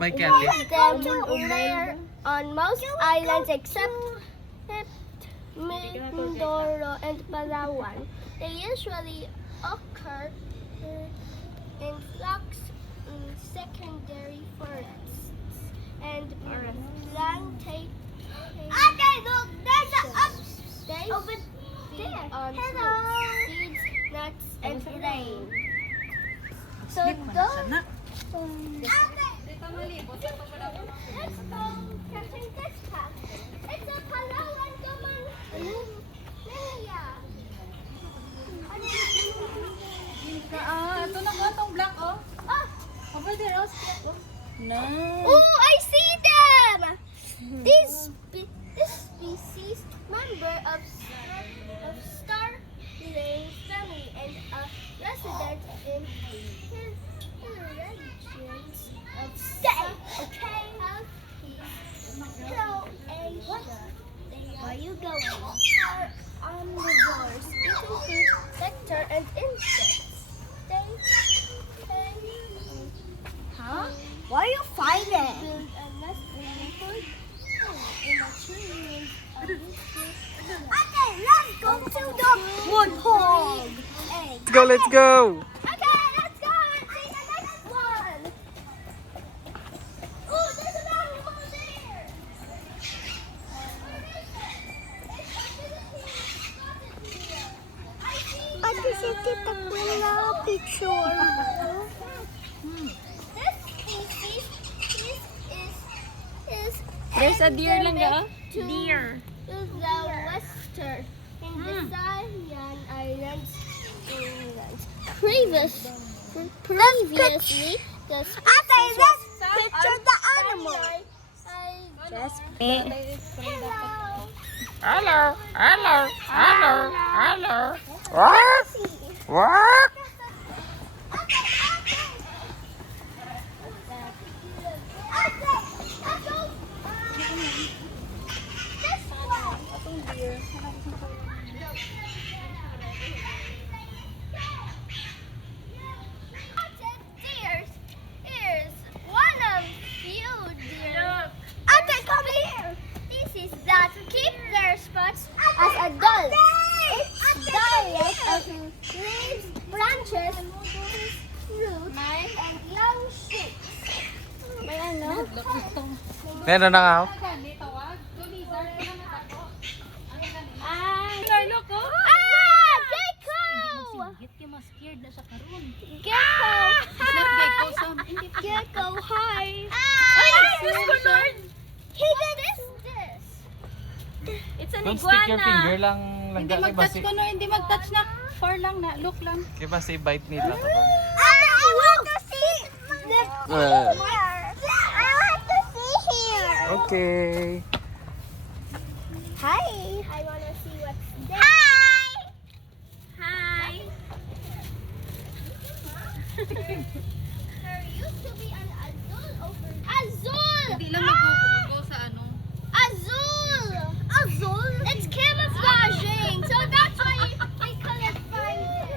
Sabay kaya. Them rare on most islands except Mindoro and Palawan. They usually occur in flocks in secondary forests and plantations. Look, there's a they over there. On seeds, nuts, and grain. So those. Let's go catching this cat. It's a Palawan naman. Ito na nga itong black, oh. Ah! Over there, oh. No. Oh, I see them! This species, member of starling family and a resident in his regions of Asia. Where are you going? Are omnivores, eating fruit, nectar, and insects. They Huh? Why are you fighting? Build a nest in the wood in a tree Okay, let's go to the woodhog. Let's go! Okay, let's go and see the next one. Oh, there's an animal there. I just take a picture. This species is There's a deer lang ga, deer. To the western in the Saiyan Islands, England. Previously, the species was picture the animal. Hello! Hello! Hello! Hello! What? What? Here's one of few deer. Okay, come here. This is that keep their spots as adults. Its diet of leaves, branches, fruit, and young shoots. May ano? Meron na nga ako. Look, oh. Ah! Gecko! Gecko! Gecko, hi! Hidden is this? It's an Don't stick your finger iguana. lang. Hindi mag-touch ko, no? Hindi mag-touch na. For lang na. Look lang. Diba si bite nila kapag... I want to see the here. I want to see here. Okay. Hi. I want to see what's there. Hi. Hi. There used to be an azul over Azul! Hindi lang mag-go sa ano. Azul! Azul? It's camouflaging, so that's why we couldn't find it.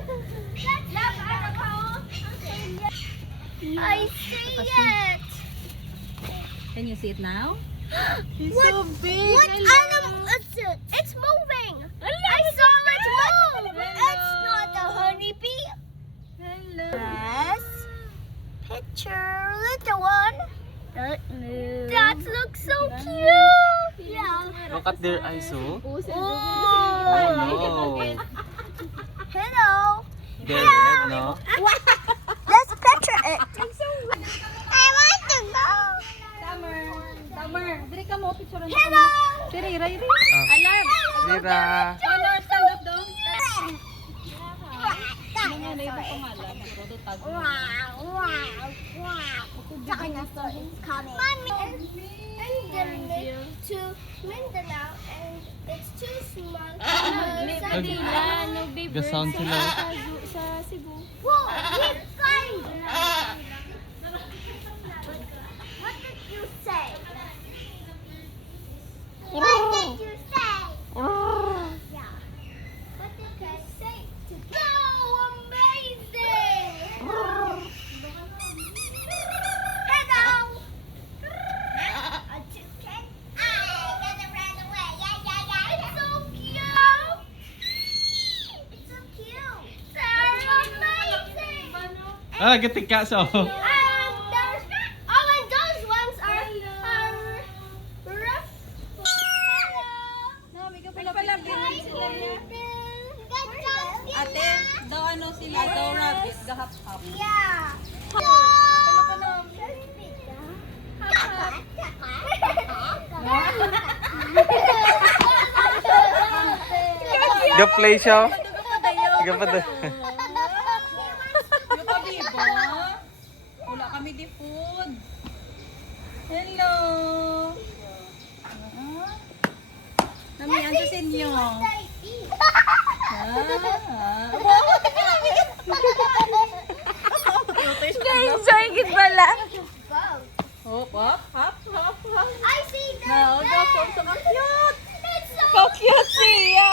I see it. Can you see it now? It's What- so big. What animal is it? It's moving. I saw it move. It's not a honeybee. Hello. Yes. Picture, little one. That looks so cute. Yeah. Look at their eyes, oh. Oh. Oh, no. Hello. They're red, no? Let's picture it. I want to go. Summer. Diri ka mo picture. Hello. Diri. Ah. Alarm. Rira. Honor, stand up doon. Ano nga na yung pangalan? Rodo tag. Mommy, and to Mindanao, and it's too small. Gasound sila. Sa Cebu. Whoa, he's flying. What did you say? What did you say? Yeah. What did you say? So amazing! Hello! Ah, gatika so. There's, oh, and those ones are rough. Hello. No, may kapalapit sila niya. Good job, Ate, daw ano sila, daw rabbit, gahap-hap. Yeah. Ga-play siya. Ga-pada. Yung kami ba? Wala kami di food. Hello. Nami, ang sa inyo. Na-enjoy gid bala. Hop, hop, hop, hop, hop. I see the No, so cute. It's so So cute siya.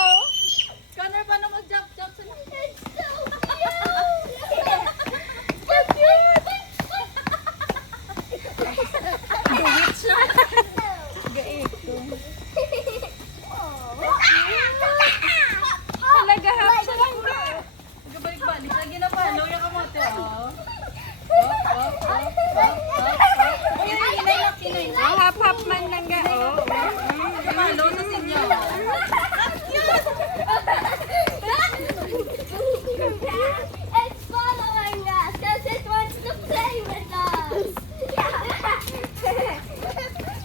Connor, paano mag-jump sa It's so cute. So cute. Talaga hap sa lang ka. Gabalik-balik. Lagi na pa. Loya ka mo, te. Ang hap-hap man lang ga. Oh. Kamalo sa inyo. It's following us because it wants to play with us.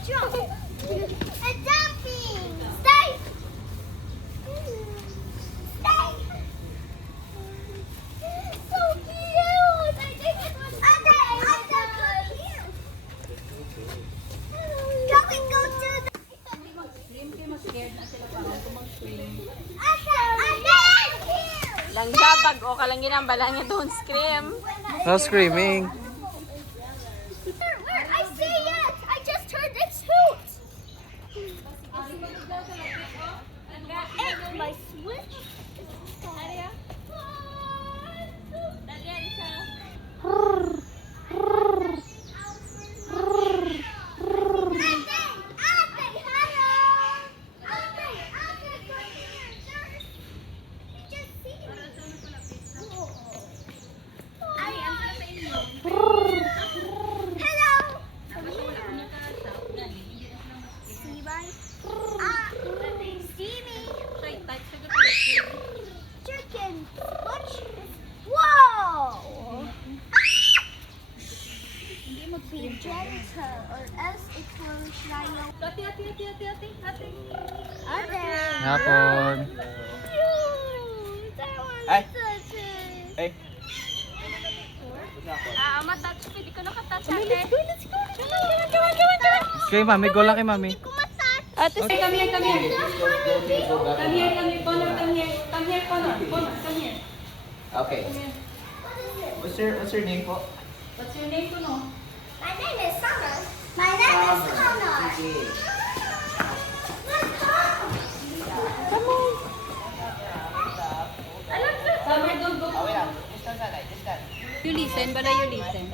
Jump. It's jumping. Stay. Stay. So cute. I think it was. Can we go to the? Lang babag o kalang ginambala nga don't scream. No screaming. Where? I see it! I just heard its hoot! It's my switch. Chicken. Whoa! Be gentle, or else it will fly away. Hapon. Ay. Ay. Matouch. Pwede ko nakatouch ate. Kay mami, go lang kay mami. Ate, Okay, come here, come here. Come here, come here, Connor, come here. Come here, Connor. Connor, come here. Okay. What's your name po? What's your name, Connor? My name is Summer. My name is Connor. Summer, don't go. You listen, bala you listen.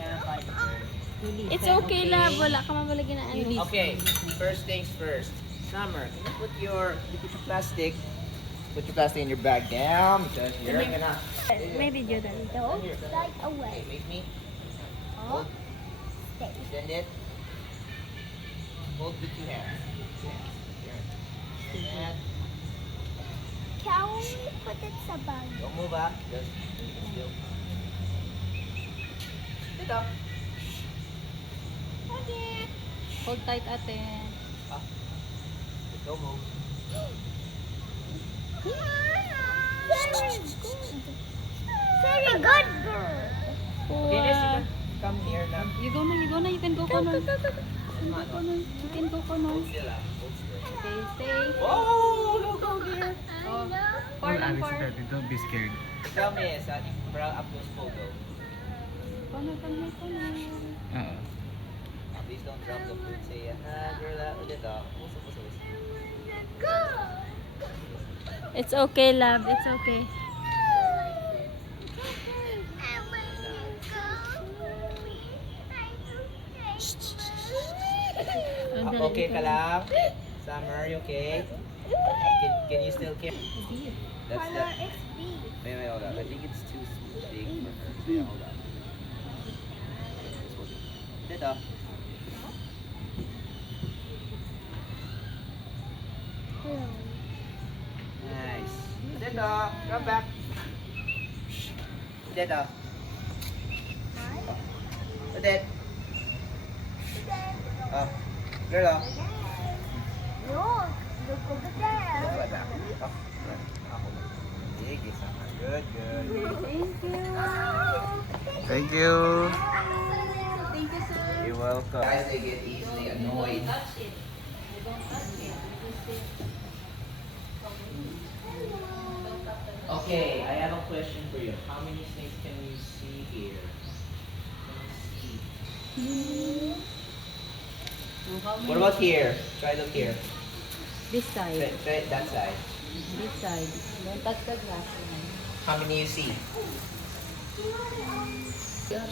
it's okay la. Wala ka mabalagin na ano. Okay, first things first. Summer, can you put your plastic in your bag down because you're gonna May video dali. Don't fly away. make me Oh, stay. extend it. Hold with two hands. And Can we put it sa bag? don't move up. Just still. Sit up. Okay. Hold tight, ate. Don't move. Very good girl. Okay, just come here now. You go na, you can go, Connor. You Come on. can go, Connor. Hold still ah. Hold still. Okay, stay. Oh, look out there. Oh, far lang, far. Don't be scared. Tell me, son, for up close photo. Connor, come here, Connor. Please don't drop the food. Say, girl, ulit ah. Puso, puso. It's okay, love. It's okay. Okay ka lang? Summer, you okay? Can you still keep? That's Color the... is B. Wait, hold on. I think it's too big for her. So yeah, hold on. Odette, oh. Odette. Oh. Girl, oh. Look, look over there. Wala. Oh. Ako. Sige, sama. Good, good. Thank you. You're welcome. Guys, they get easily annoyed. Okay, I have a question for you. How many snakes can you see here? Can you see? What about here? Try look here. This side. Try that side. This side. Don't touch the glass. How many you see? Good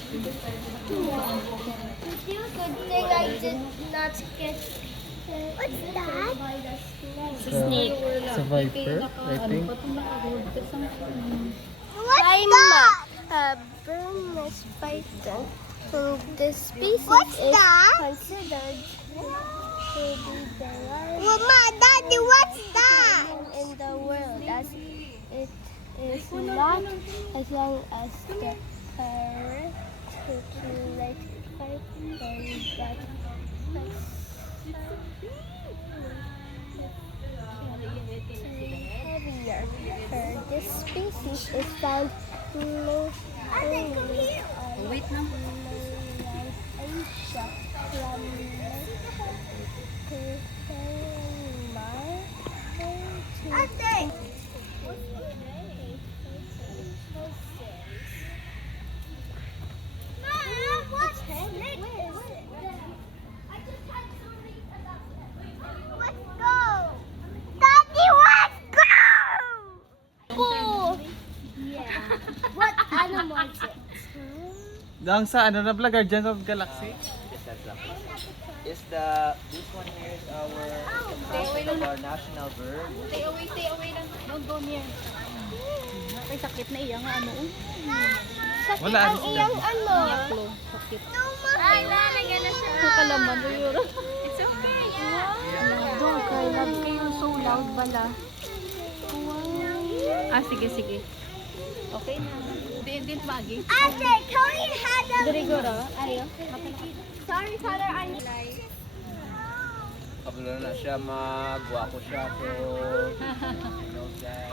thing I did not get. What's that? Snake. It's a viper, I think. I'm a Burmese python. So the species is considered to be the largest Daddy, what's that? In the world, as it is not as long as the parrot like python that heavier. This species is found only Asia, from Myanmar to Let's go! Daddy, let's go! Go! Yeah. What animal is it? Gang sa ano na pala, Guardians of Galaxy? Yes, that's lucky. Is this one here is our mascot of our national bird. Stay away lang. Don't go near. Ay, sakit na iya nga ano. Sakit Wala, ang ano sila? iyang ano. Sakit. Ay, lalagyan na siya. Nakalaman mo yun. It's okay. Dog, I love kayo. So loud bala. Ah, sige. Okay na. Hindi magi. Ate, can we have a... Dirigoro. Ayo. Sorry, Father, I need... Kabalo na siya, magwapo siya. So, you know that.